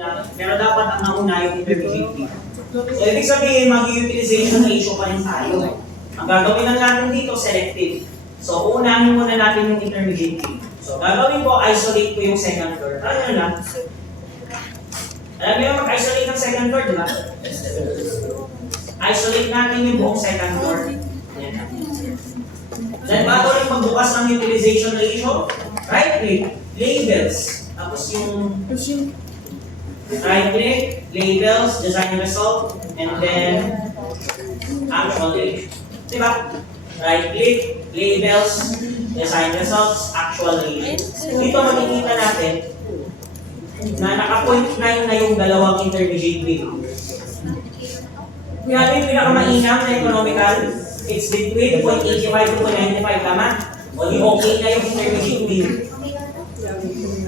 lang. Pero dapat ang nauna yung intermediate beam. So, ibig sabihin, mag-utilization ratio pa rin tayo. Ang gagawin lang natin dito, selective. So, unahin muna natin yung intermediate beam. So, gagawin ko, isolate ko yung second floor. Alam nyo lang. Alam nyo mag-isolate ng second floor, di ba? Isolate natin yung buong second floor. Ayan. Then, bago rin magbukas ng utilization ratio, right-click, labels. Tapos yung right-click, labels, design result, and then actual ratio. Diba? Right-click, labels, design results, actual ratio. Dito makikita natin na naka-0.9 na yung dalawang intermediate beam. Kaya yung pinakamainam na economical, it's between 0.85 to 0.95, tama? O di okay na yung intermediate beam.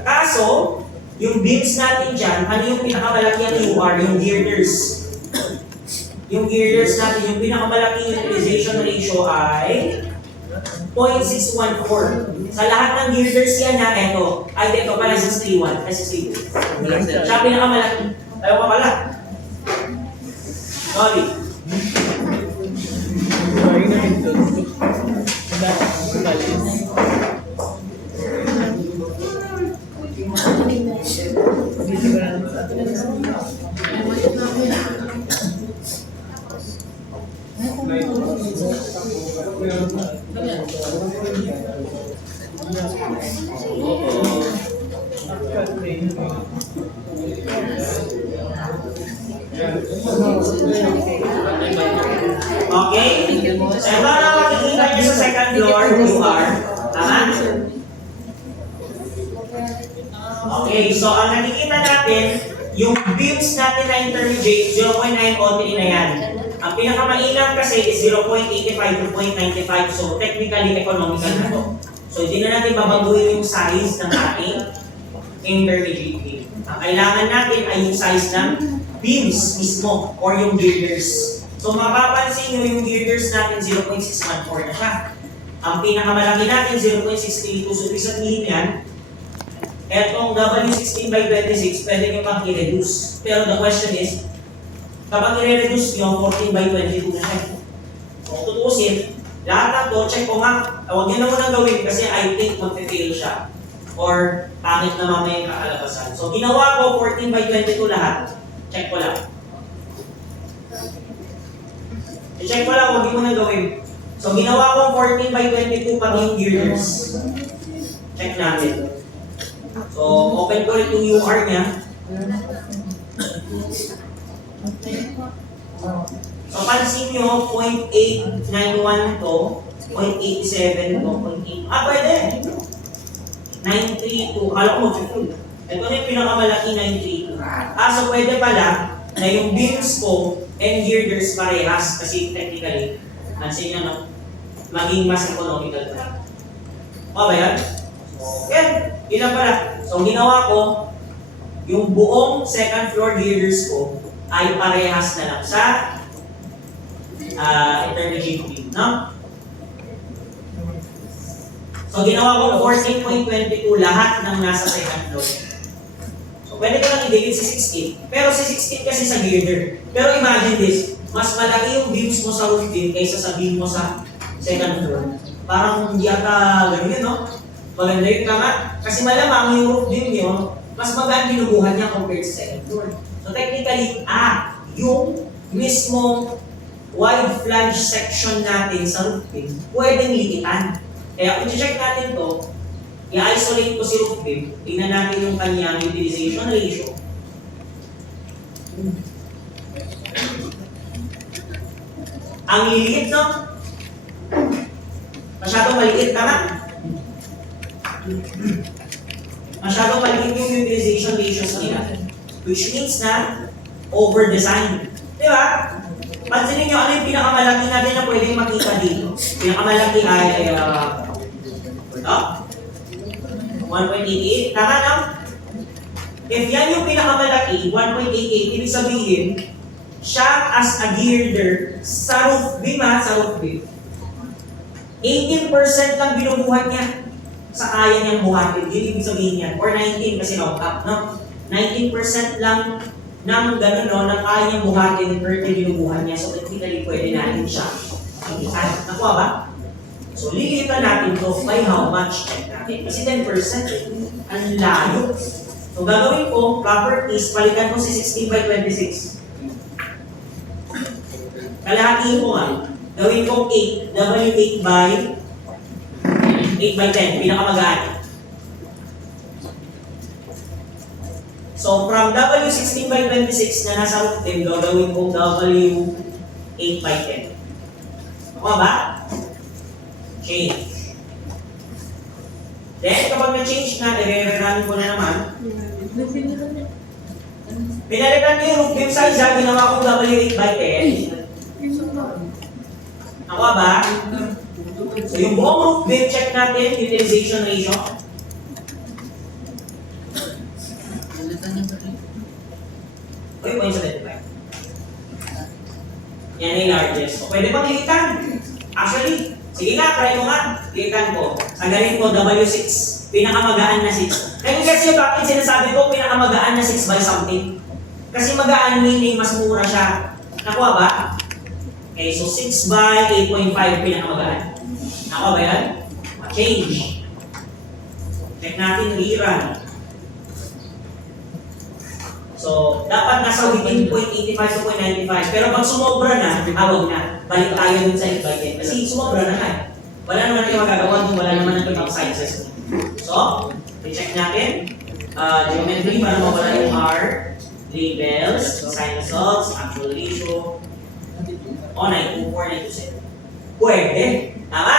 Kaso, yung beams natin dyan, ano yung pinakamalaki ang UR? Yung girders. Yung girders natin, yung pinakamalaki utilization ratio ay 0.614. Sa lahat ng girders yan na, eto. Ay, ito pala 631. Ay, 632. Siya pinakamalaki. Ayaw ka pala. Sorry. Okay? Ito na makikita nyo sa second floor, UR. Tama? Okay, so ang nakikita natin, yung beams natin na intermediate, 0.9 O3 na yan. Ang pinakamainam kasi is 0.85 to 0.95, so technically economical na to. So hindi na natin babaguhin yung size ng ating intermediate beam. Ang kailangan natin ay yung size ng beams mismo or yung girders. So mapapansin nyo yung girders natin 0.614 na siya. Ang pinakamalaki natin 0.632, so ibig sabihin yan, etong W16 by 26, pwede nyo pang i-reduce. Pero the question is, kapag i-reduce nyo, 14 by 22 na siya. Kung tutusin, lahat ng to, check ko nga, huwag nyo na munang gawin kasi I think mag-fail siya. Or pangit na mamaya yung kakalabasan. So ginawa ko 14 by 22 lahat. Check ko lang. I-check ko lang, huwag nyo munang gawin. So ginawa ko 14 by 22 pag yung girders. Check natin. So open ko rin yung UR niya. So pansin nyo, 0.891 to, 0.87 to, 0.8. Pwede! 932. Kala ko mag-full. Ito na yung pinakamalaki 932. So pwede pala na yung beams ko and girders parehas kasi technically, pansin nyo, no? Maging mas economical pa. Ba yan? Yan. Ilan pala? So ginawa ko, yung buong second floor girders ko ay parehas na lang sa intermediate beam, no? So ginawa ko 14.22 lahat ng nasa second floor. So pwede ko lang i-delete si 16. Pero si 16 kasi sa girder. Pero imagine this, mas malaki yung beams mo sa roof beam kaysa sa beam mo sa second floor. Parang hindi ata ganun yun, no? Maganda yung tama. Kasi malamang yung roof beam nyo, mas magaan binubuhan niya compared sa second floor. So technically, yung mismong wide flange section natin sa roof beam, pwedeng likitan. Kaya kung i-check natin to, i-isolate ko si roof beam, tingnan natin yung kanyang utilization ratio. Ang liliit, no? Masyadong maliit, tama? Masyadong maliit yung utilization ratios nila. Which means na over-design. Di ba? Pansinin nyo, ano yung pinakamalaki natin na pwedeng makita dito? Pinakamalaki ay 1.88. Tama na? If yan yung pinakamalaki, 1.88, ibig sabihin, siya as a girder sa roof beam, sa roof beam, 18% lang binubuhat niya sa kaya niyang buhatin. Yun ibig sabihin yan. Or 19 kasi na-top, no? 19% lang ng gano'n, no, ng kaya niyang buhatin per binubuhan niya. So, technically, pwede natin siya ikitan. Nakuha ba? So, lilitan natin to by how much check natin. Kasi 10%, ang layo. So, gagawin ko, properties, palitan ko si 16 by 26. Kalahatiin ko nga. Gawin ko 8, W8 by 8 by 10, pinakamagaan. So, from W16 by 26 na nasa root 10, gagawin kong W8 by 10. Nakuha ba? Change. Then, kapag na-change na, i-rerun ko na naman. Pinalitan ko yung root beam size, ginawa kong W8 by 10. Nakuha ba? So, yung buong root beam, check natin, utilization ratio. Okay, 0.75. Yan ay largest. So, pwede pang likitan. Actually, sige nga, try mo nga. Likitan ko. Sagarin ko, W6. Pinakamagaan na 6. Kaya kasi bakit sinasabi ko, pinakamagaan na 6 by something? Kasi magaan meaning mas mura siya. Nakuha ba? Okay, so 6 by 8.5 pinakamagaan. Nakuha ba yan? Change. Check natin, rerun. So, dapat nasa within 0.85 to 0.95. Pero pag sumobra na, awag na. Balik tayo dun sa 8 by 10. Kasi sumobra na nga. Wala naman natin magagawa kung wala naman natin ibang sizes. So, i-check natin. Geometry para mawala yung R. Labels, sinusoids, actual ratio. O, 924, 927. Pwede. Tama?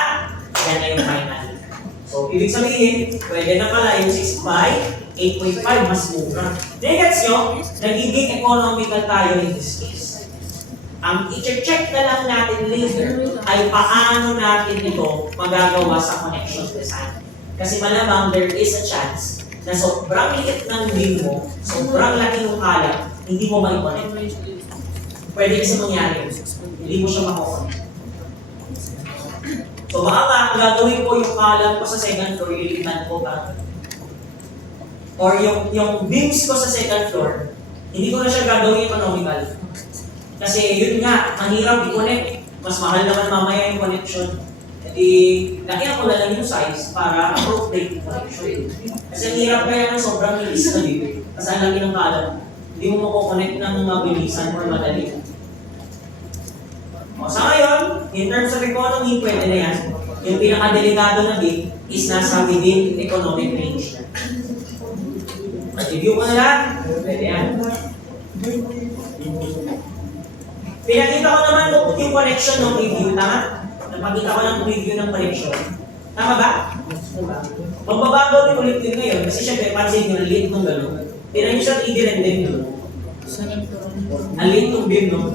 Yan na yung final. So, ibig sabihin, pwede na pala yung 6 by 8.5 mas mura. Then, nyo, nagiging economical tayo in this case. Ang i-check na lang natin later ay paano natin ito magagawa sa connection design. Kasi malamang there is a chance na sobrang liit ng beam mo, sobrang laki ng kalat, hindi mo mai-connect. Pwede kasi mangyari, hindi mo siya mako-connect. So baka nga, gagawin ko yung kalat ko sa second floor, ilitan ko ba? Or yung beams ko sa second floor, hindi ko na siya gagawin economical. Kasi yun nga, mahirap i-connect. Mas mahal naman mamaya yung connection. Lakihan ko na lang yung size para appropriate yung connection. Kasi ang hirap kaya ng sobrang bilis na dito. Kasi ang laki ng kalat. Hindi mo mako-connect ng mabilisan or madali. O, sa ngayon, in terms of economy, pwede na yan. Yung pinaka-delikado na bit is nasa within economic range. Review ko na lang. Pwede yan. Pinakita ko naman yung connection ng review. Tama? Napakita ko ng review ng connection. Tama ba? Magbabago yung ulit yun ngayon kasi syempre pansin nyo, late nung gano'n. Tinan nyo siya 3D render nyo. Ang late nung beam, no?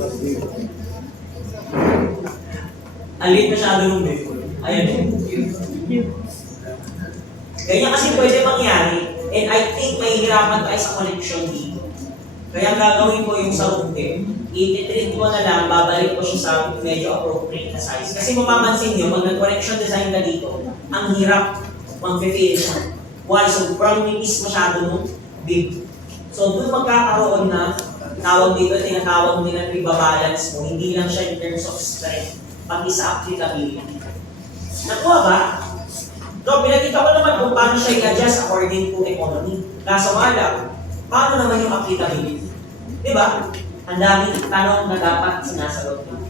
Ang late masyado nung beam. Ayan eh. Ganyan kasi pwede mangyari. And I think may hirapan tayo sa connection dito. Kaya gagawin ko yung sa root beam. I-treat ko na lang, babalik ko siya sa medyo appropriate na size. Kasi mapapansin nyo, pag nag-connection design ka dito, ang hirap mag-fail siya. Why? Sobrang nipis masyado nung beam. So, doon magkakaroon na tawag dito, tinatawag nila ibabalance mo. Hindi lang siya in terms of strength, pati sa applicability. Nakuha ba? So, pinakita ko naman kung paano siya i-adjust according to economy. Kaso nga lang, paano naman yung applicability? Diba? Ang daming tanong na dapat sinasagot mo.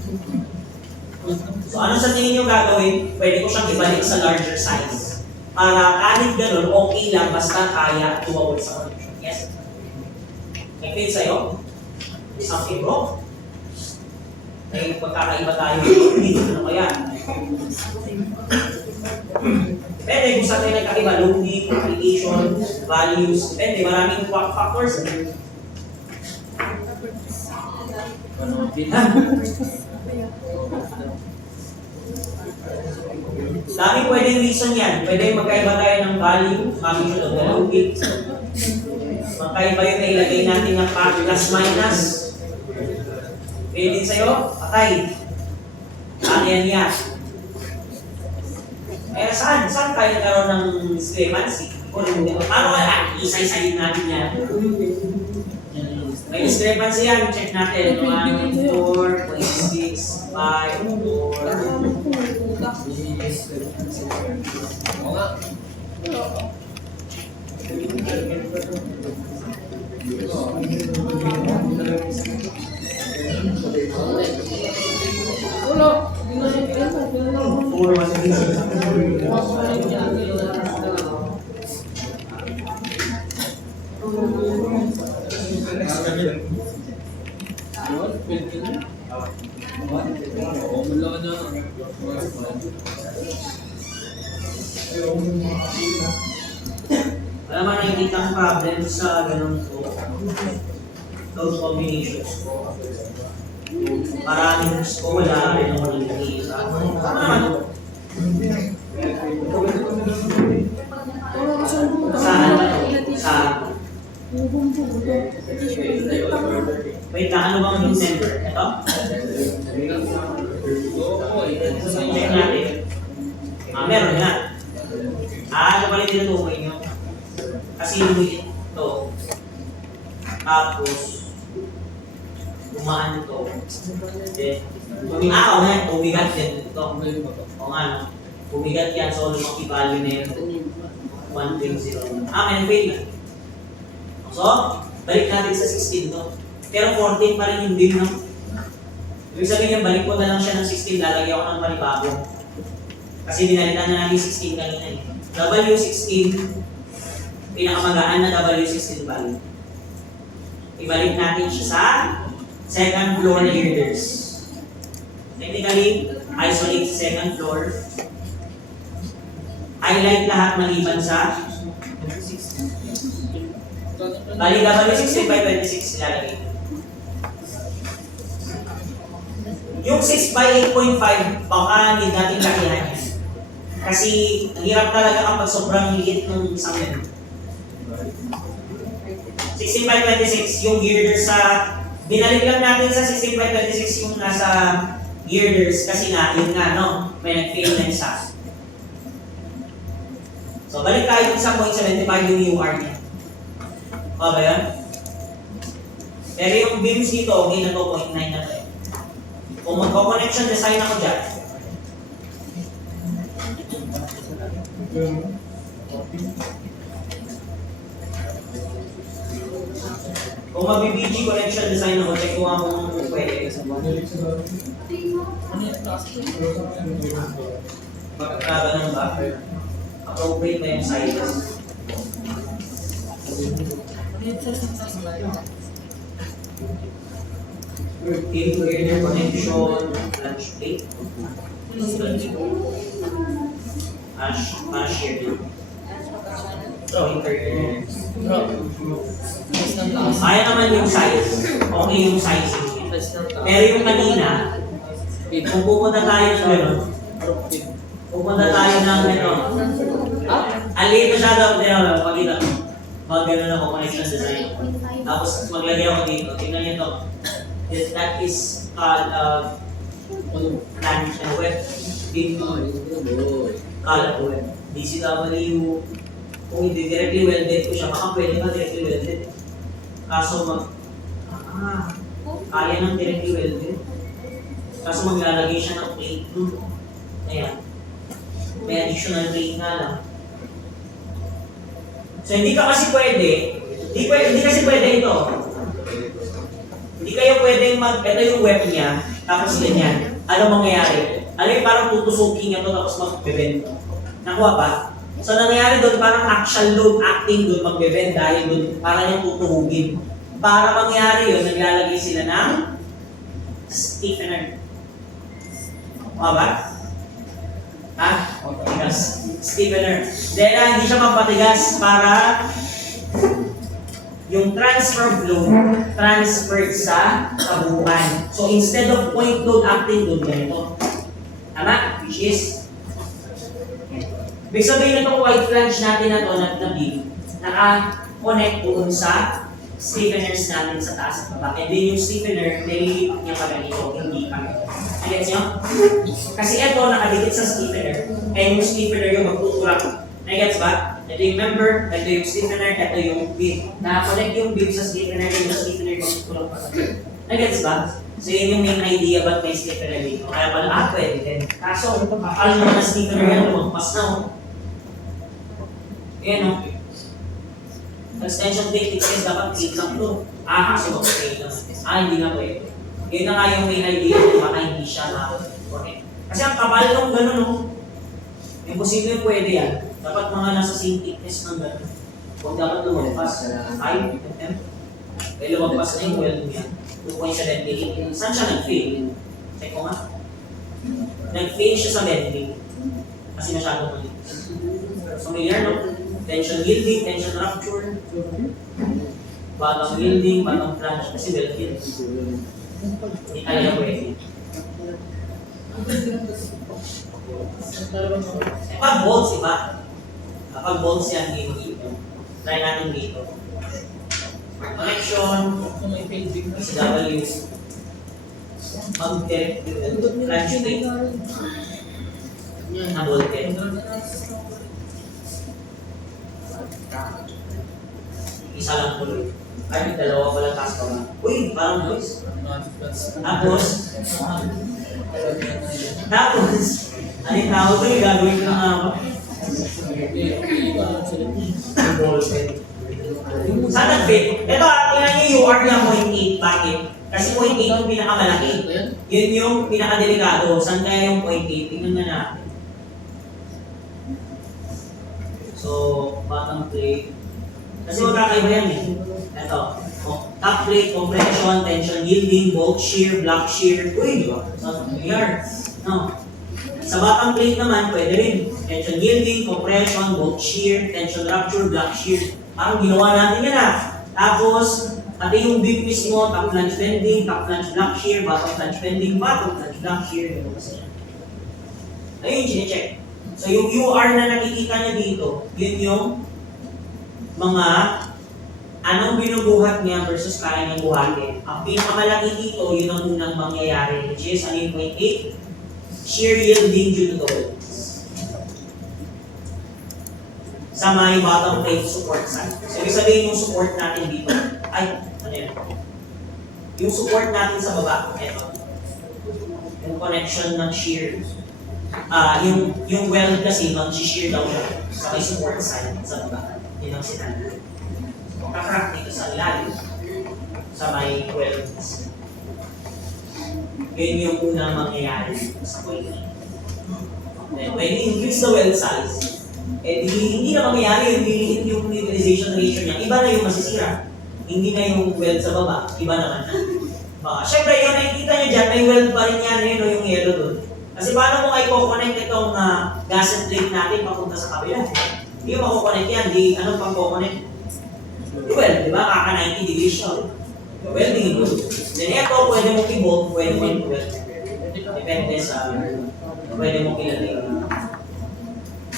So ano sa tingin nyo gagawin? Pwede ko siyang ibalik sa larger size. Para kahit ganun, okay lang basta kaya at tumawag sa connection. Yes? Nag-feel sa'yo? Something wrong? May pagkakaiba tayo. Dito na kaya? Pwede kung saan tayo nagkaiba. Loading, application, values. Pwede, maraming factors. Dami pwedeng reason yan. Pwede magkaiba tayo ng value, magnitude of the loading. Magkaiba yung nailagay natin ng plus minus. Pwede din sa'yo, patay. Ano yan? Eh saan tayo nagkaroon ng discrepancy? Paano kaya isa-isayin natin yan? May discrepancy yan, check natin. 1, 4, 26, 5, Wala man nakikita ang problem sa ganun ko. Those combinations ko. Maraming ko wala rin ako nakikita. Ano naman? Saan ba ito? Saan? Wait lang, ano bang yung number? Ito? Check natin. Meron nga. Ano pala yung tinutukoy nyo? Kasi yung ito, tapos, umaan ito. Then, umigat din ito. O nga, no? Umigat yan, so lumaki value na yun. 1.0. May fail na. So, balik natin sa 16 to. Pero 14 pa rin yung beam, no? Ibig sabihin yung balik ko na lang siya ng 16, lalagyan ako ng panibago. Kasi dinalitan na natin 16 kanina eh. W16, pinakamagaan na W16 value. Ibalik natin siya sa second floor girders. Technically, isolate sa second floor. Highlight lahat maliban sa bali W16 by 26 ilalagay. Yung 6 by 8.5, baka hindi natin lakihan yan. Kasi ang hirap talaga kapag sobrang liit ng isang yun. 16 by 26, yung girders sa... Binalik lang natin sa 16 by 26 yung nasa girders kasi nga, yun nga, no? May nag-fail na isa. So, balik tayo sa 0.75 yung UR niya. O ba yun? Pero yung beams dito, okay na to, 0.9 na to. Kung magko-connection design ako dyan, kung mag-BG connection design ako, check ko nga kung pwede. Ganun ba? Appropriate na yung sizes. Interior connection, lunch plate. Share. So, interior. Kaya naman yung size. Okay yung size. Pero yung kanina, kung pupunta tayo sa gano'n, pupunta tayo ng ito. Aliit masyado, pagkita. Mag-gano'n ako connection design. Tapos maglagay ako dito. Tingnan nyo ito. That is called planning web. Called web. DCW. Kung hindi directly welded ko siya, baka pwede ba directly welded? Kaso kaya ng directly welded. Kaso maglalagay siya ng plate dun. Ayan. May additional plate nga lang. So hindi kasi pwede ito. Hindi kayo pwedeng ito yung web niya, tapos ganyan. Ano mangyayari? Ano yung parang tutusukin niya to tapos mag-bend. Nakuha ba? So nangyayari doon parang actual load acting doon mag-bend dahil doon parang yung tutuhugin. Para mangyari yun, naglalagay sila ng stiffener. Nakuha ba? Ha? Yes. Stiffener. Then hindi siya magpatigas para yung transfer flow transferred sa kabuuan. So instead of point load acting doon ganito. Tama? Which is ibig sabihin itong white flange natin na ito na beam, naka-connect doon sa stiffeners natin sa taas at baba. And then yung stiffener, nililipat niya pa ganito, hindi pa. Nagets nyo? Kasi ito nakadikit sa stiffener, and yung stiffener yung magtutulak. Nagets ba? Ito yung member, ito yung stiffener, ito yung beam. Naka-connect yung beam sa stiffener, and yung stiffener yung Nagets ba? So yun yung main idea ba't may sticker dito. Kaya pala, pwede din. Kaso, kapal naman na sticker yan, lumagpas na oh. Ayan oh. Extension date, it says dapat 8 lang to. Kaso mag-8 lang. Hindi na pwede. Yun na nga yung main idea kung baka hindi siya na-connect. Kasi ang kapal nung gano'n oh. Imposible pwede yan. Dapat mga nasa same thickness ng gano'n. Huwag dapat lumagpas. 5 mm. Kaya lumagpas na yung weld niya. 2.78. Saan siya nag-fail? Check ko nga. Nag-fail siya sa bending. Kasi masyadong manipis. Familiar, no? Tension yielding, tension rupture. Bottom yielding, bottom flange. Kasi well-filled. Hindi talaga pwede. Pag bolts, iba. Kapag bolts yan, dito. Try natin dito. Connection, SW, mag-direct flange plate na bolted. Isa lang tuloy. Ay, may dalawa pala taas pa ba? Uy, parang noise. Tapos, ano yung tawag ko yung gagawin ko ng bolted. Saan nag-fit? Ito, tingnan niyo yung UR niya 0.8. Bakit? Kasi 0.8 yung pinakamalaki. Yun yung pinakadelikado. Saan kaya yung 0.8? Tingnan na natin. So, bottom plate. Kasi magkakaiba yan eh. Ito. Top plate, compression, tension yielding, bolt shear, block shear. Uy, di ba? So, familiar. No. Sa bottom plate naman, pwede rin. Tension yielding, compression, bolt shear, tension rupture, block shear. Parang ginawa natin yan ah. Tapos, pati yung beam mismo, top flange bending, top flange block shear, bottom flange bending, bottom flange block shear. Gano'n kasi yan. Ayun yung chinecheck. So yung UR na nakikita nyo dito, yun yung mga anong binubuhat niya versus kaya niyang buhatin. Ang pinakamalaki dito, yun ang unang mangyayari, which is ano yung 0.8? Shear yielding due to the welds. Sa may bottom plate support side. So ibig sabihin yung support natin dito, ay, ano yan? Yung support natin sa baba, ito. Yung connection ng shear. Yung weld kasi, mag-shear daw siya sa may support side sa baba. Yun ang sinabi. Kakrack dito sa ilalim, sa may welds. Yun yung unang mangyayari sa welding. Then, when you increase the weld size, hindi na mangyayari yung liliit yung utilization ratio niya. Iba na yung masisira. Hindi na yung weld sa baba. Iba naman na. Siyempre, yung nakikita niyo dyan, may weld pa rin yan, yun, yung yellow doon. Kasi paano mo kayo kukonect itong gasket plate natin papunta sa kabila? Hindi mo makukonect yan. Anong pang kukonect? Well, di ba? Kaka 90 degrees siya. Welding ito. Then ito, pwede mong i-bolt, pwede mong i-weld. Depende sa pwede mong ilagay.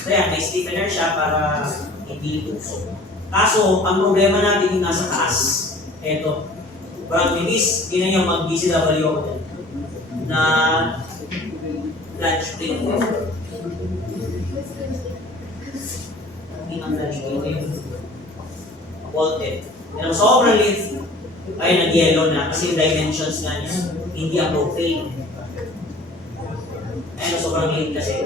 Kaya may stiffener siya para hindi tusok. Kaso, ang problema natin yung nasa taas. Ito. Brad Willis, tinan nyo mag-BCW ako dyan. Na flange plate. Hindi ang flange plate. Bolted. Sobrang liit. Ay, nag-yellow na kasi yung dimensions nga niya hindi appropriate. Ayun, sobrang liit kasi.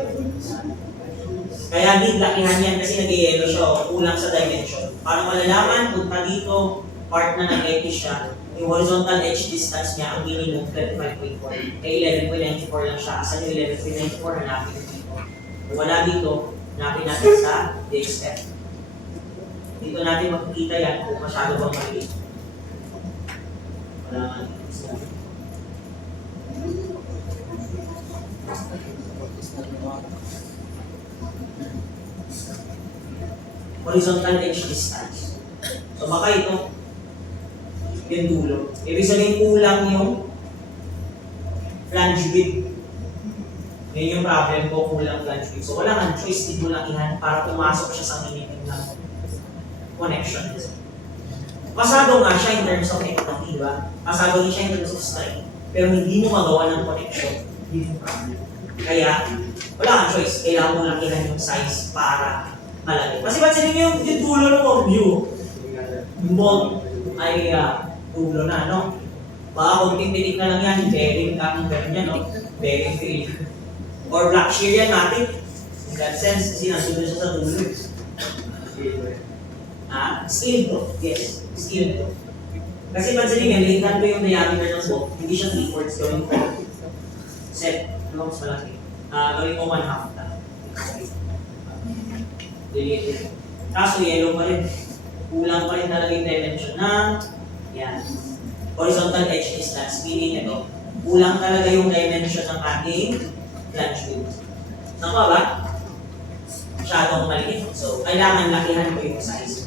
Kaya big lakihan yan kasi nag-yellow siya o kulang sa dimension. Para malalaman, punta dito, part na nag-edge siya, yung horizontal edge distance niya, ang minimum 25.4. Kaya 11.94 lang siya. Asan yung 11.94? Hanapin dito. Kung wala dito, hanapin natin sa DXF. Dito natin makikita yan kung masyado bang maliit. Wala nga dito. Horizontal edge distance. So baka ito, yung dulo. Ibig sabihin kulang yung flange width. Yun yung problem ko, kulang flange width. So wala kang choice, dito lakihan para pumasok siya sa minimum ng connection. Pasado nga siya in terms of equity, di ba? Pasado din siya in terms of strength. Pero hindi mo magawa ng connection. Hindi mo problem. Kaya, wala kang choice. Kailangan mo lakihan yung size para malaki. Kasi pansinin niyo yung dulo ng view. Yung bolt ay Tublo na, no? Baka kunting tinik na lang yan, bearing kang ganun yan, no? Bearing fail. Or black shear yan natin. In that sense, sinasunod siya sa tulo. Skill to. Yes, skill to. Kasi pansin nga, litan ko yung diameter ng bolt, hindi siya 3/4 gawin ko. Set, ano mas malaki? Gawin ko 1/2 na. Deleted. Kaso yellow pa rin. Kulang pa rin talaga yung dimension ng yan. Horizontal edge distance. Meaning ito, kulang talaga yung dimension ng ating flange wheel. Nakuha ba? Masyadong maliit. So, kailangan lakihan ko yung size.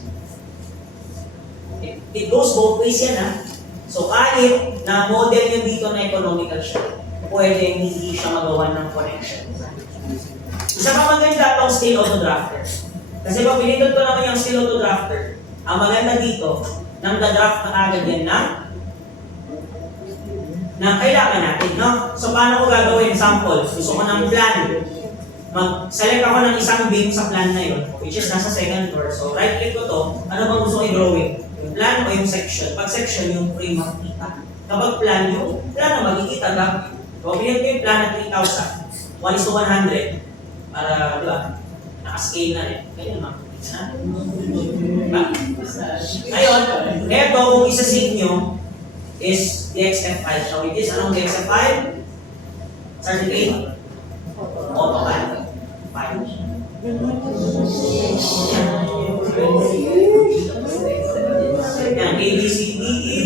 It goes both ways yan, ha? So, kahit na model nyo dito na economical siya, pwede hindi siya magawa ng connection. Isa pa maganda itong steel auto drafter. Kasi pag pinindot ko naman yung steel auto drafter, ang maganda dito, nang da-draft na agad yan na kailangan natin, no? So, paano ko gagawin? Sample, gusto ko ng plan. Mag-select ako ng isang beam sa plan na yun, which is nasa second floor. So, right-click ko to, ano bang gusto ko i-drawing? Yung plan o yung section? Pag section, yung frame makikita. Kapag plan, yung plan na makikita gamit. So, pinag ko yung plan at 3,000. 1:100. Para, di ba? Naka-scale na rin. Ganyan, makikita na. Ngayon, eto, kung isa-sync nyo, is DXF5. So, it is anong DXF5? Certificate? AutoCAD. 5. Yan, A, B, C, D, E.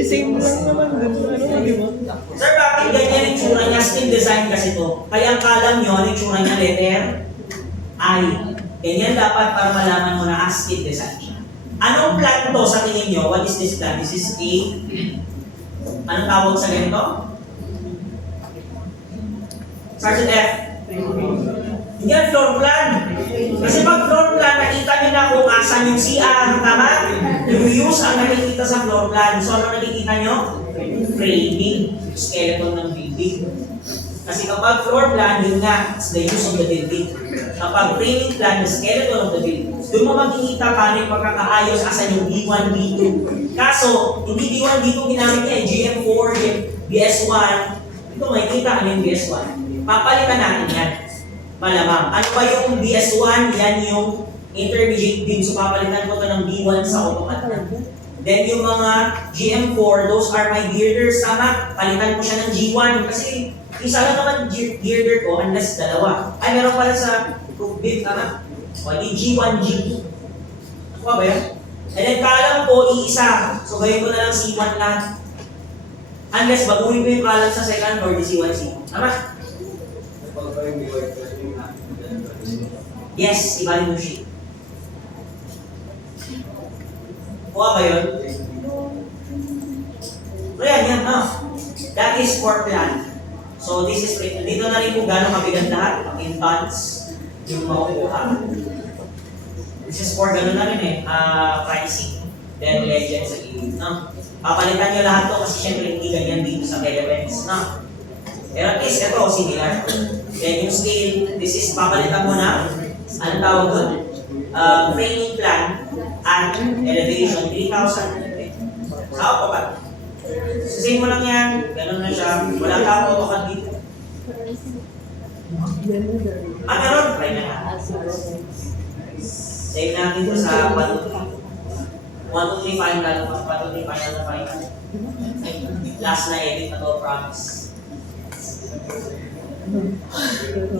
Same lang naman din. Ano, di ba? Sir, bakit ganyan yung tsura niya? Still design kasi to. Kaya ang kalam nyo, yung tsura niya letter I. Ganyan dapat para malaman mo na still design siya. Anong plan to sa tingin nyo? What is this plan? This is A. Anong tawag sa ganito? Sergeant F. Yan, floor plan. Kasi pag floor plan, nakita nyo na kung asan yung CR, tama? Yung use ang nakikita sa floor plan. So, ano nakikita nyo? Framing, skeleton ng building. Kasi kapag floor plan, yun nga, it's the use of the building. Kapag framing plan, the skeleton of the building. Doon mo makikita paano yung pagkakaayos, asan yung B1, B2. Kaso, hindi B1, B2 ginamit niya, GM4, BS1. Ito makikita ano yung BS1. Papalitan natin yan. Malamang. Ano ba yung BS1? Yan yung intermediate beam. So, papalitan ko ito ng B1 sa AutoCAD. Then, yung mga GM4, those are my girders. Tama, palitan ko siya ng G1. Kasi, isa lang naman girder ko unless dalawa. Ay, meron pala sa proof beam, tama? O, di G1, G2. Nakuha ba yan? And then, kalam ko, iisa. So, gawin ko na lang C1 lahat. Unless, baguhin ko yung kalam sa second or di C1, C2. Tama? Yes, ibalik mo sheet. Kuha ba yun? So yan, no? That is for plan. So this is, dito na rin kung gano'ng mabigat lahat, in tons, yung makukuha. This is for gano'n na rin pricing. Then legend sa gilid, no? Papalitan nyo lahat to kasi syempre hindi ganyan dito sa elements, no? Pero at least ito, similar. Then yung scale, this is papalitan mo na, anong tawag doon? Framing plan at elevation 3,000. Sa AutoCAD. Sasave mo lang yan, ganun na siya. Wala ka AutoCAD dito. Meron, try na lang. Save natin ito sa 1, 2, 3 final. 1, 2, 3 final na final. Last na edit na to, promise.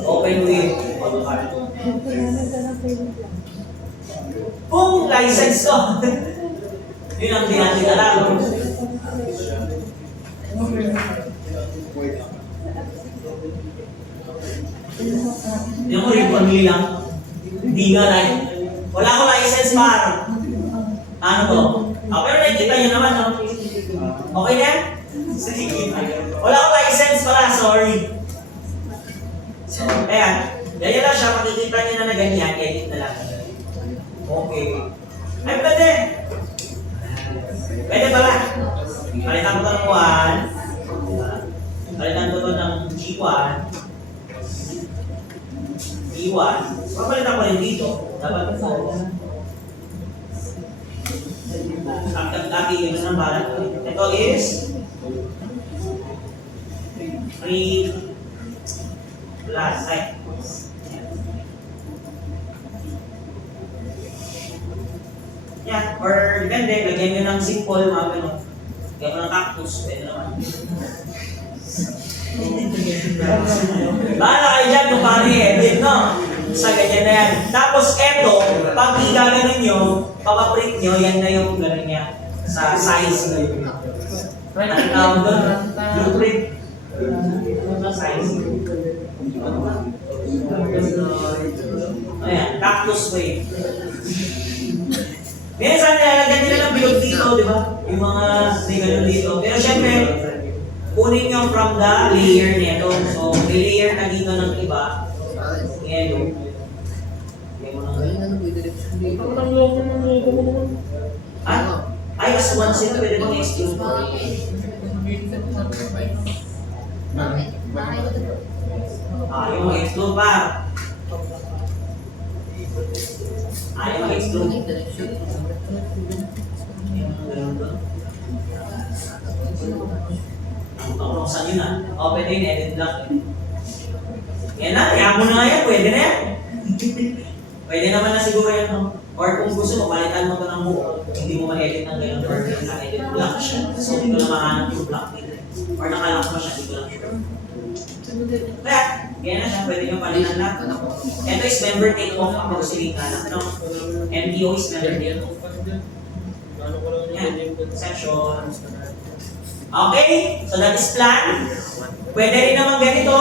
Open with AutoCAD. Kung license ko, yun ang di natin alam. Yung ko rin pamili lang. Hindi nga lang. Wala akong license para. Ano to? Pero nakikita nyo naman, no? Okay na? Sige. Wala akong license pala, sorry. Ayan. Ganyan lang siya, makikita nyo na ganyan, edit na lang. Okay. Ay, pwede. Pwede pala. Palitan ko ito ng 1. Palitan ko ito ng G1. B1. Papalitan ko rin dito. Dapat ito. dati yun ang balat. Ito is 3 plus, right? Yan, or depende, lagyan nyo ng simple, mga gano'n. Lagyan mo ng cactus, pwede naman. Bahala kayo dyan kung paano i-edit, no? Sa ganyan na yan. Tapos eto, pag i-gano'n nyo, papaprint nyo, yan na yung gano'n niya. Sa size na yun. Ang tawag doon, blueprint. Sa size. Ayan, cactus way. Minsan nilalagyan nila ng bilog dito, di ba? Yung mga may gano'n dito. Pero syempre, kunin nyo from the layer nito. So, may layer na dito ng iba. Yellow. Ang logo mo naman. Ah? Ay, as one set, pwede mong exclude. Yung mag-exclude pa. Yung mag-exclude. Saan yun pwede yung edit block. Yan na, kaya mo na nga yan, pwede na yan. Pwede naman na siguro yan, no? Or kung gusto mo, balikan mo ito ng buo, hindi mo ma-edit ng ganyan, or na-edit block siya. So, hindi ko na mahanap yung block dito. Or nakalock mo siya, hindi ko lang sure. Kaya, yan na siya, pwede nyo palitan lang. Ito is member take-off, ako gusto yung kanak, no? MDO is member take-off. Yan, section. Okay, so that is plan. Pwede rin naman ganito,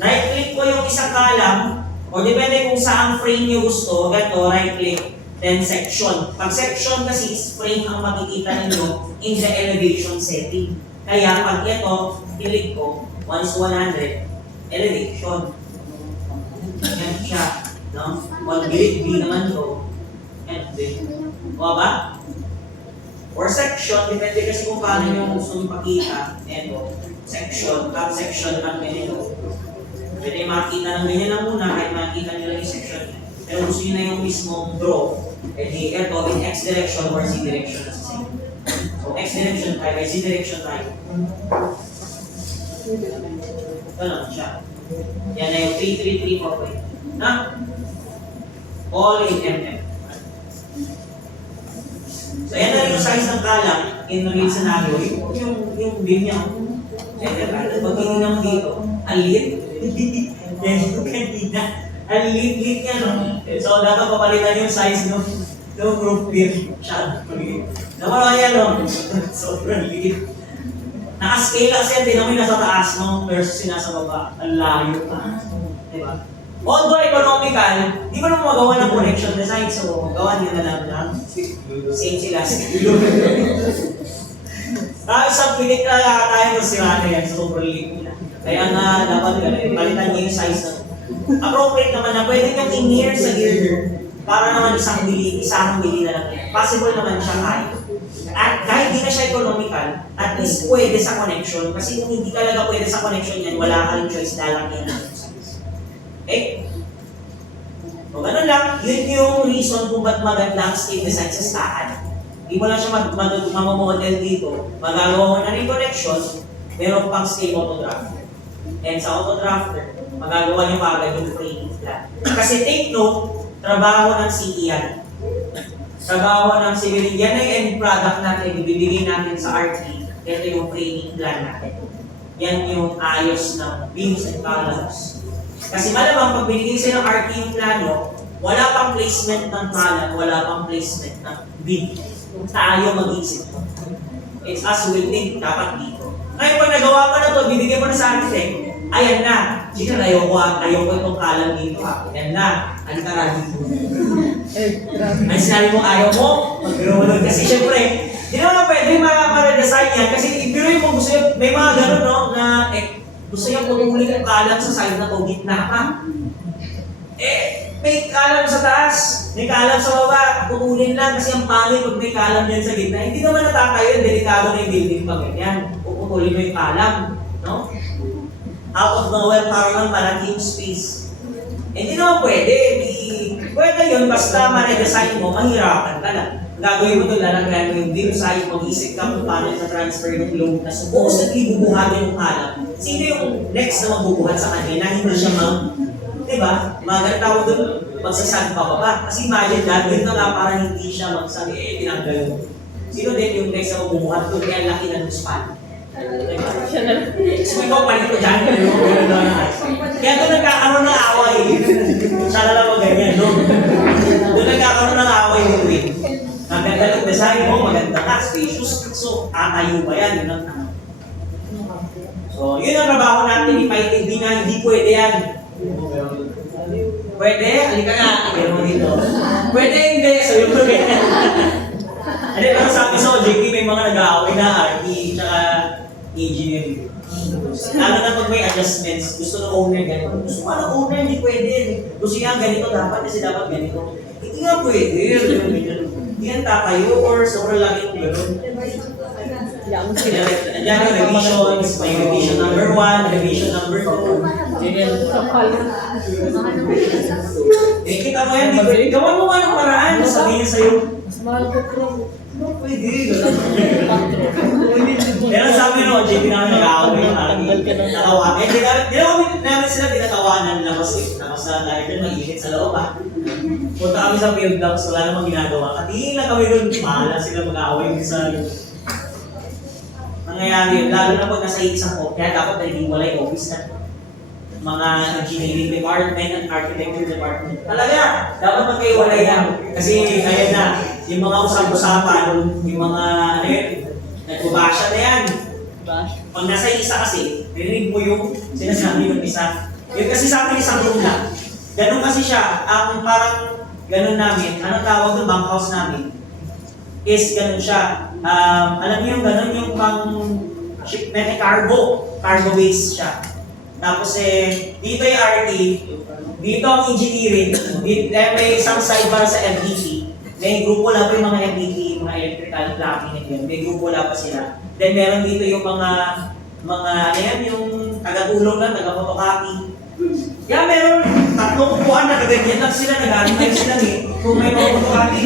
right-click ko yung isang column, o depende kung saan frame nyo gusto, ganito, right-click, then section. Pag section kasi is frame ang makikita ninyo in the elevation setting. Kaya pag ito, click ko, 1:100, elevation. Yan siya, no? 1 grid, B naman to. Yan, B. Buka ba? Or section, depende kasi kung paano nyo gusto nyo pakita. Ito, section, top section, at ganito. Pwede makita ng ganyan lang muna, kahit makita nyo lang yung section. Pero gusto nyo na yung mismong draw. Pwede ito in X direction or Z direction na sa same. So, X direction tayo, Z direction tayo. Ganun siya. Yan na yung 3334 na? All in mm. So, yan na rin yung size ng column in real scenario. Yung bin niya. Pag hindi naman dito, ang liit. Yan yung kanina. Ang liit-liit niya, no? So, dapat papalitan yung size, no? No group bin. Siya. Naman yan, no? Sobrang liit. Naka-scale kasi yan, tinamay nasa taas, no? Versus yung nasa baba. Ang layo pa. Diba? Although economical, di ba naman magawa ng connection design, so gawa niya na lang ng same sila. Tapos sa pilit na tayo ng sira na yan, sobrang liit na. Kaya nga dapat palitan niya yung size na appropriate naman na pwede kang in-near sa girder para naman isang bili na lang yan. Possible naman siya kahit. At kahit di na siya economical, at least pwede sa connection. Kasi kung hindi talaga pwede sa connection yan, wala ka rin choice, lalaki yan. Okay? O ganun lang, yun yung reason kung ba't maganda ang state design sa stahan. Hindi mo lang siya mamamodel dito. Magagawa mo na rin connection, meron pang scale autodrafter. And sa autodrafter, magagawa niyo agad yung framing plan. Kasi take note, trabaho ng CE yan. Trabaho ng civil yan ay end product natin, ibibigay natin sa RT. Ito yung framing plan natin. Yan yung ayos ng beams and columns. Kasi malamang pag binigay sa'yo ng RT yung plano, wala pang placement ng column, wala pang placement ng beam. Tayo mag-isip. It's us will think, dapat dito. Ngayon pag nagawa mo na to, bibigay mo na sa architect, ayan na, sige, ayoko itong column dito ha. Ayan na, halika na dito. Ay sinabi mo, ayaw mo, mag-roll kasi syempre, di naman pwede ma-redesign yan kasi ibiro mo gusto yun, may mga gano'n no, na gusto niya putulin yung kalam sa side na to, gitna pa. May kalam sa taas, may kalam sa baba, putulin lang kasi ang pangit pag may kalam yan sa gitna. Hindi naman natatayo, delikado na yung building pag ganyan. Puputulin mo yung kalam, no? Out of nowhere, parang malaking space. Hindi naman pwede. Pwede yun, basta ma-redesign mo, mahirapan ka lang. gagawin mo doon, lalagyan mo yung beam side, mag-isip ka kung paano transfer yung load na supposedly bubuhatin yung alam. Sino yung next na magbubuhat sa kanya na hindi siya diba? Mga tawag doon, magsasag pa ba? Kasi imagine that, yun na nga para hindi siya magsag, tinanggal mo. Sino din yung next na magbubuhat doon, kaya laki ng span? Siya na. So ikaw palit ko dyan, kaya doon nagkakaroon ng away. Siya na lang ganyan, no? Doon nagkakaroon ng away yung win. Maganda yung design mo, maganda ka, spacious. So, atayo ba yan? Yun ang tanong. So, yun ang trabaho natin, ipaintindi na hindi pwede yan. Pwede? Halika nga, tigil mo dito. Pwede hindi, sabi mo ganyan. Ano, pero sabi sa OJT, may mga nag-aaway na RT, tsaka engineering. Lalo na pag may adjustments, gusto ng owner ganito. Gusto pa ng owner, hindi pwede. Gusto niya ganito dapat, kasi dapat ganito. Hindi nga pwede. Hindi yan tatayo or sobrang lagi kong gano'n. Andiyan yung revisions, may revision number 1, revision number 2. Kita mo yan, di pwede. Gawan mo nga ng paraan, sabihin sa'yo. Mas mahal ko pro. Pwede, gano'n. Pero sabi no, JP namin nag-aaway yung aking natawanan. Hindi namin sila tinatawanan na kasi nakasa dahil din mag-init sa loob ha. Punta kami sa field dogs, wala namang ginagawa. Katingin lang kami doon, mahala sila mag-aaway sa nangyayari yun. Lalo na pag nasa isang office, kaya dapat naging wala yung office na mga engineering department and architecture department. Talaga, dapat magkaiwalay yan. Kasi ayan na, yung mga usap-usapan, yung mga ano yun, nagbabasya na yan. Pag nasa isa kasi, narinig mo yung sinasabi yung isa. Yun kasi sa amin isang room lang. Ganun kasi siya, ang parang ganun namin, anong tawag ng bunkhouse namin, is ganun siya. Alam niyo yung ganun yung pang shipment, cargo base siya. Tapos dito yung RT, dito ang engineering, dito, may isang sidebar sa MDT. May grupo lang pa yung mga MDT, mga electrical plumbing and yun. May grupo lang pa sila. Then meron dito yung mga ano yan, yung taga-tulong lang, taga-photocopy. Kaya meron tatlong upuan na kaganyan lang sila, nag-aanimay sila kung may mga photocopy.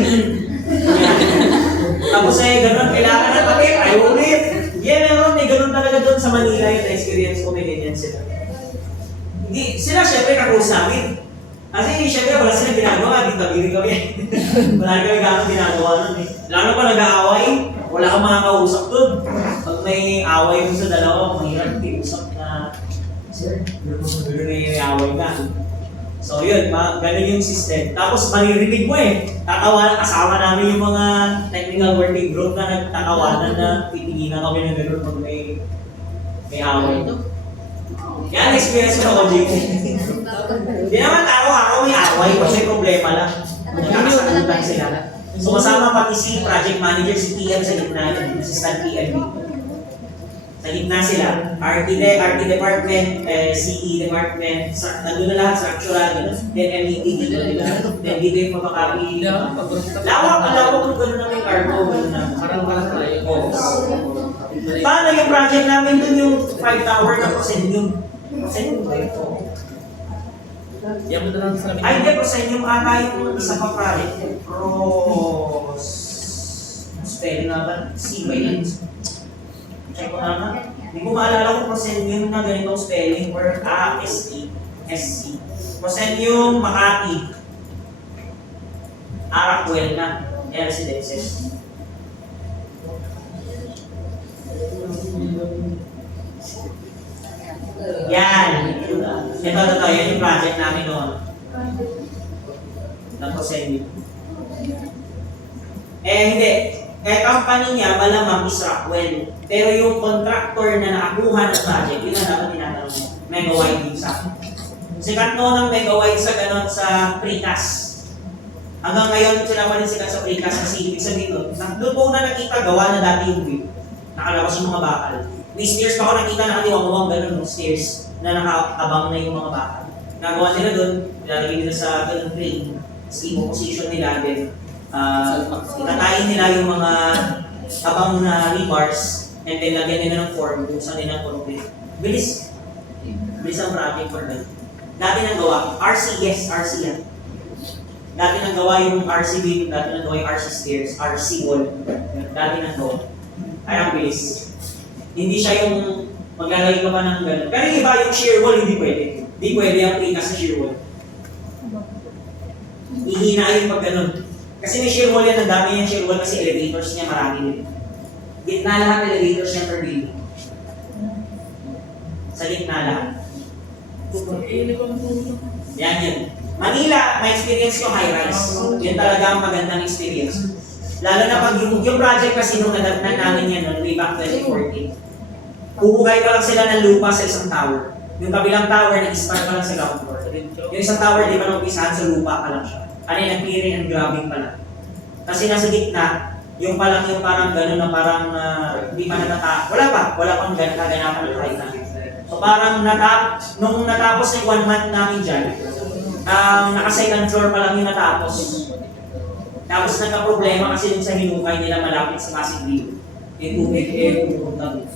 Tapos ganun, kailangan na pati, ayaw ulit. Meron, may ganun talaga doon sa Manila yung experience ko, may ganyan sila. Hindi, sila syempre kaklose namin. Kasi syempre wala silang ginagawa, di tabiri kami. Wala kami gano'ng ginagawa nun eh. Lalo pa nag-aaway, wala kang makakausap doon. Pag may away mo sa dalawa, mahirap i-usap na, sir, may away ka. So yun, ganun yung system. Tapos maririnig mo tatawanan, kasama namin yung mga technical working group na nagtatawanan na titinginan kami na gano'n pag may away. Yan, experience ko ako, JP. Hindi naman ako may away, kasi may problema lang. Nagkakasakutan sila. So kasama pati si project manager, si PM sa gitna, assistant PM. Sa gitna sila, RT department, CE department, nandun na lahat, structural, then MET dito nila, then dito yung papakapi. Lawak kung gano'n na may cargo, gano'n na. Parang tayo. Paano yung project namin dun yung 5 tower na proselyum? Proselyum ba ito? Yan mo na lang sa Ay, hindi, proselyum ata yung isa pa project. Spell na ba? C ba yun? Check ko na nga. Hindi ko maalala kung proselyum na ganitong spelling or A-S-E, S-C. Proselyum Makati. Arakwel na. Residences. Yan. Ito. Yan yung project namin noon. Tapos hindi. Company niya, malamang is Rockwell. Pero yung contractor na nakakuha ng project, yun na dapat tinatanong mo. Megawide din sa akin. Sikat noon ng megawide sa ganon sa precast. Hanggang ngayon, sila pa rin sikat sa precast kasi ibig sabihin nun. Doon po na nakita, gawa na dati yung wheel. Nakalabas yung mga bakal. May stairs pa ako nakita nakaliwang-wang ganun yung stairs na nakaabang na yung mga bakal. Nagawa nila doon, nilalagay nila sa ganun crane. Tapos i-position nila din. Itatayin nila yung mga abang na rebars and then lagyan nila ng form kung saan nila concrete. Bilis ang project for them. Dati nang gawa. RC, yes, RC yan. Dati nang gawa yung RCB, dati nang gawa yung RC stairs, RC wall. Dati nang gawa. Ay, ang bilis. Hindi siya yung maglalagay ka pa ng gano'n. Pero yung iba, yung shear wall, hindi pwede. Hindi pwede ang precast sa shear wall. Ihina yung pag gano'n. Kasi may shear wall yan, ang dami yung shear wall kasi elevators niya marami din. Gitna lahat elevators niya per building. Sa gitna lahat. Yan yun. Manila, may experience ko high-rise. Yan talaga ang magandang experience. Lalo na pag yung project kasi nung nadatnan namin yan noon, way back 2014. Huhugay pa lang sila ng lupa sa isang tower. Yung kabilang tower, nag-start pa lang sa ground floor. Yung isang tower, di ba nung umpisahan sa lupa pa lang siya. Ano yung nag-clearing and grabbing pa lang. Kasi nasa gitna, yung pa lang yung parang gano'n na parang hindi pa wala pang kaganapan ng kahit na. So parang nung natapos yung 1 month namin dyan, naka-second floor pa lang yung natapos. Tapos nagka-problema kasi yung sa hinukay nila malapit sa Pasig View. Yung tubig pupunta doon.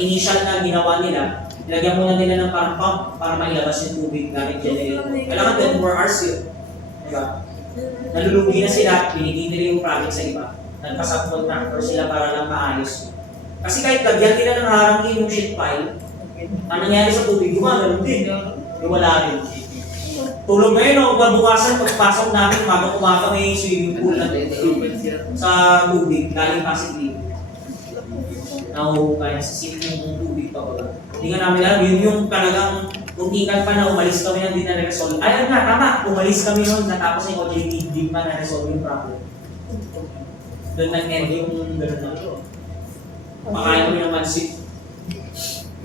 Initial na ginawa nila, nilagyan muna nila ng parang pump para mailabas yung tubig gamit generator. Kailangan 24 hours yun. Diba? Nalulugi na sila, binigay nila yung project sa iba. Nagpa-subcontractor sila para lang maayos. Kasi kahit lagyan nila ng harangin yung sheet pile, ang nangyari sa tubig, gumagano din. Wala rin. Tulog na yun, bukasan, pagpasok namin, umaga may swimming pool na sa tubig, galing Pasig View. Nahuhukay sa sip yung tubig pa ba. Hindi nga namin alam, yun yung talagang muntikan pa na umalis kami na hindi na na-resolve. Ayun nga, tama, umalis kami nun, natapos na yung OJT, hindi pa na-resolve yung problem. Doon nag-end yung gano'n na ito. Pakain kami ng mansit.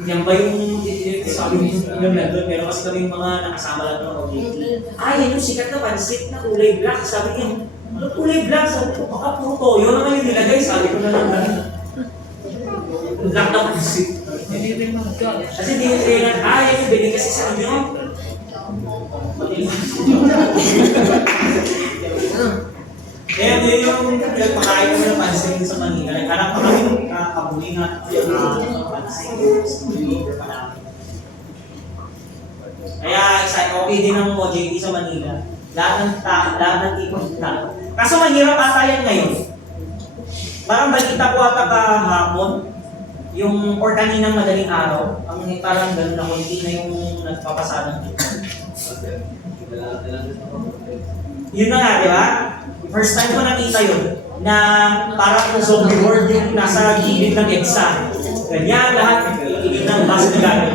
Yan ba yung sabi yung nandun, pero kasi kami yung mga nakasama lang ng OJT. Yan yung sikat na pansit na kulay black. Sabi niya, ano kulay black? Sabi ko, baka puro toyo naman yung nilagay. Sabi ko na lang black na pansit. Kasi di yung trainer, yan yung binigay kasi sa inyo. Kaya yun yung nagpakain kami ng pansit sa Manila. Naghanap pa kami ng kabulingan ng pansit. Kaya okay din ang OJT sa Manila. Lahat ng tipo ng tao. Kaso mahirap ata yan ngayon. Parang balita ko ata kahapon, yung or kaninang madaling araw, ang parang gano'n na konti na yung nagpapasada ng yun na nga, di ba? First time ko nakita yun, na parang zombie board yung nasa gilid ng EDSA. Ganyan, lahat, itigil ng bus na gano'n.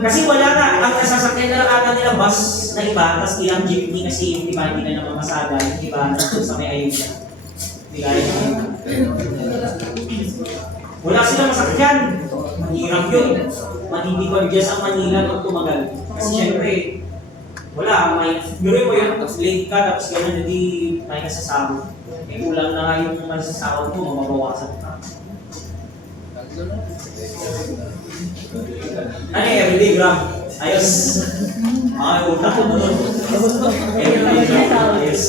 Kasi wala na, ang nasasakyan na lang ata nila bus na iba, tapos ilang jeepney kasi di ba, hindi na namamasada, yung iba nandun sa may ayuda. Di ba? Wala silang masakyan. Mahirap yun. Manibigordias ang Manila pag tumagal. Kasi syempre, wala, may gawin mo yun, tapos late ka, tapos gano'n, hindi may nasasahod. May kulang na nga yung masasahod mo, mababawasan ka. Ano yung everyday grab? Ayos. Utak ko doon. Everyday grab, ayos.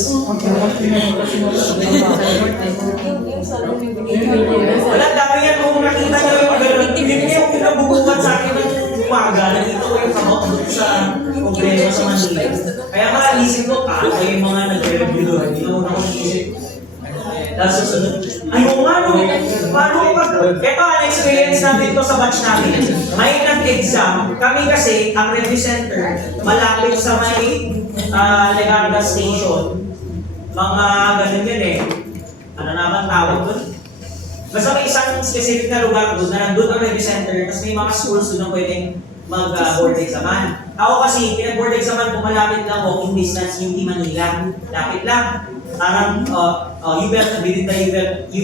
Wala, dami yan kung nakita nyo yung gano'n. Hindi ko yung pinabubukan sa akin ng umaga. Nakita ko yung kabak doon sa problema sa Manila. Kaya makaisip ko, kayo yung mga nag-review doon. Hindi mo na isip. Tapos susunod, ayaw nga no, paano pag... Ito ang experience natin to sa batch namin. May nag-exam. Kami kasi, ang review center, malapit sa may Legarda Station. Mga ganun yun eh. Ano naman tawag doon? Basta may isang specific na lugar doon na nandun ang review center, tapos may mga schools doon na pwedeng mag-board examan. Ako kasi, pinag-board examan kung malapit lang walking distance yung di Manila. Lapit lang. Parang UP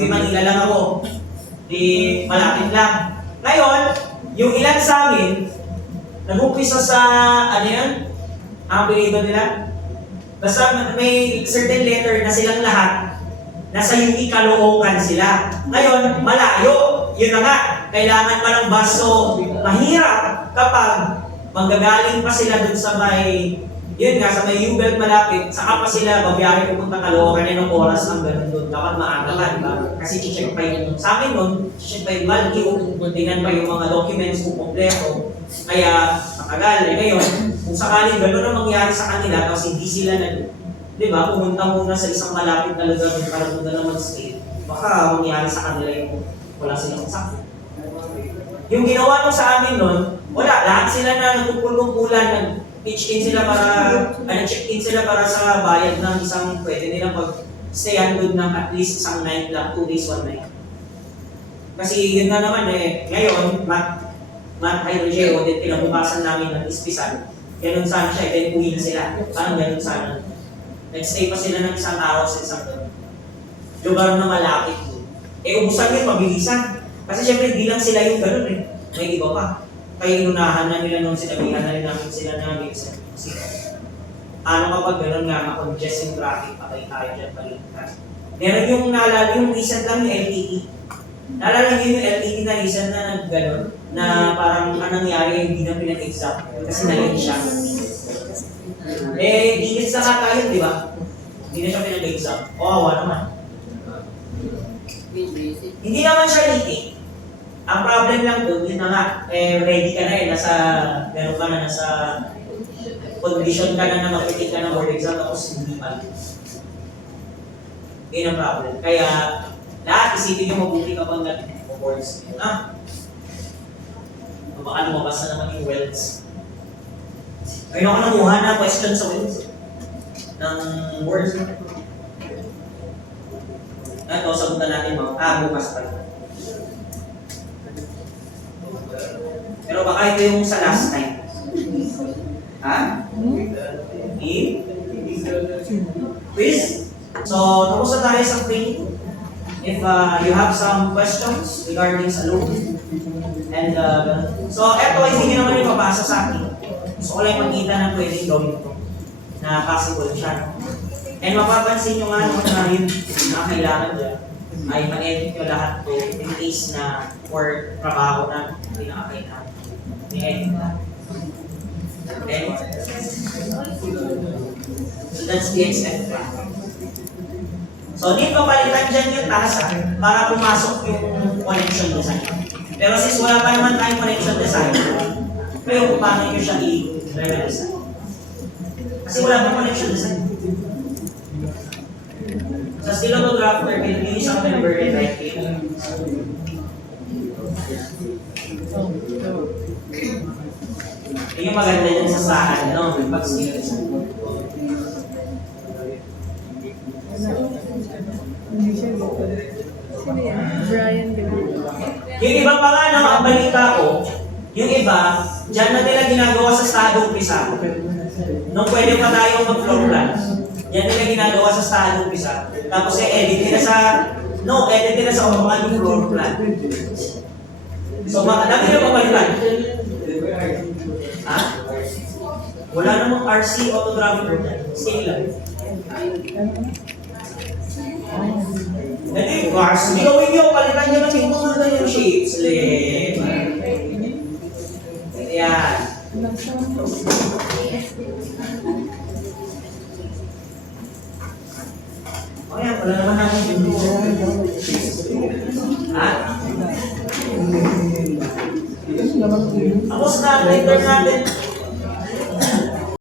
Manila lang ako. Malapit lang. Ngayon, yung ilan sa amin, nag-umpisa sa, ano yun? Ang apelido nila? Basta may certain letter na silang lahat, nasa UP Caloocan sila. Ngayon, malayo. Yun na nga, kailangan pa ng bus. So, mahirap kapag manggagaling pa sila dun sa may, yun nga, sa may U-Belt malapit, saka pa sila babiyahe pupunta Caloocan ng oras ang ganun doon. Dapat maaga ka, diba? Kasi check pa yung, sa amin nun, check pa yung value, tingnan pa yung mga documents kung kompleto. Kaya, matagal. Ngayon, Kung sakaling gano'n ang mangyari sa kanila, tapos hindi sila di ba, pumunta muna sa isang malapit na lugar para doon na mag-stay, baka mangyari sa kanila yung wala silang sakit. Yung ginawa nyo sa amin nun, wala, lahat sila na nagpupulong-pulan, nag-pitch in sila para, check in sila para sa bayad ng isang pwede nilang pag-stayan doon ng at least isang night lang, 2 days, 1 night. Kasi yun na naman ngayon, Matt Hydrogeo, din pinabukasan namin ng ispisan. Ganun sana siya, then uwi na sila. Parang ganun sana. Nag-stay pa sila ng isang araw sa isang lugar na malapit. Ubusan yun, mabilisan. Kasi syempre, di lang sila yung ganun May iba pa. Kaya inunahan na nila nung sinabihan na rin namin sila na minsan. Kasi, ano kapag ganun nga, makongest yung traffic, patay tayo dyan, paligtas. Meron yung naalala, yung recent lang yung LTE. Naalala niyo yung LTE na recent na nag-ganon, na parang anong nangyari, hindi na pinag-exam. Kasi na-late siya. Digits na nga tayo, di ba? Hindi na siya pinag-exam. Awa naman. Hindi naman siya leaking. Ang problem lang doon, yun na nga, ready ka na nasa, meron ka na, nasa condition ka na mag-take ka ng board exam, tapos hindi pa. Yun ang problem. Kaya, lahat isipin nyo mabuti kapag nag-boards. Baka lumabas na naman yung welds. Ayun ako nanguha na question sa welds ng words. Ito, sagutan natin bukas pa. Pero baka ito yung sa last time. Ha? Quiz? So, tapos na tayo sa training. If you have some questions regarding sa loan, and so eto hindi nyo naman ipapasa sa akin. Gusto ko lang makita na pwedeng gawin ito, na possible siya. And mapapansin nyo nga na yun na kailangan dyan, ay ma-edit nyo lahat to in case na for trabaho na hindi nakakailangan. Ni-edit na. Okay? So that's the extent plan. So, dito palitan dyan yung tasa para pumasok yung connection design. Pero since wala pa naman tayong connection design, kayo kung paano nyo siya i-redesign. Kasi wala pa connection design. Sa Stilographer, pinagiging isang member and right click. Yung maganda dyan sa saan, no? Pag-skill design. Brian Yung iba pa nga, no, ang balita ko, yung iba, dyan na nila ginagawa sa estado umpisa. Nung pwede pa tayong mag-floor plan, yan nila ginagawa sa estado umpisa. Tapos edit nila sa, edit nila sa automatic yung floor plan. So, dami na papalitan. Ha? Wala namang RC autographer dyan. Stay lang. Hindi, cars. Hindi gawin nyo, palitan nyo ng simple na yung shapes. Ayan. O yan, wala naman natin yung ha? Tapos na, enter natin.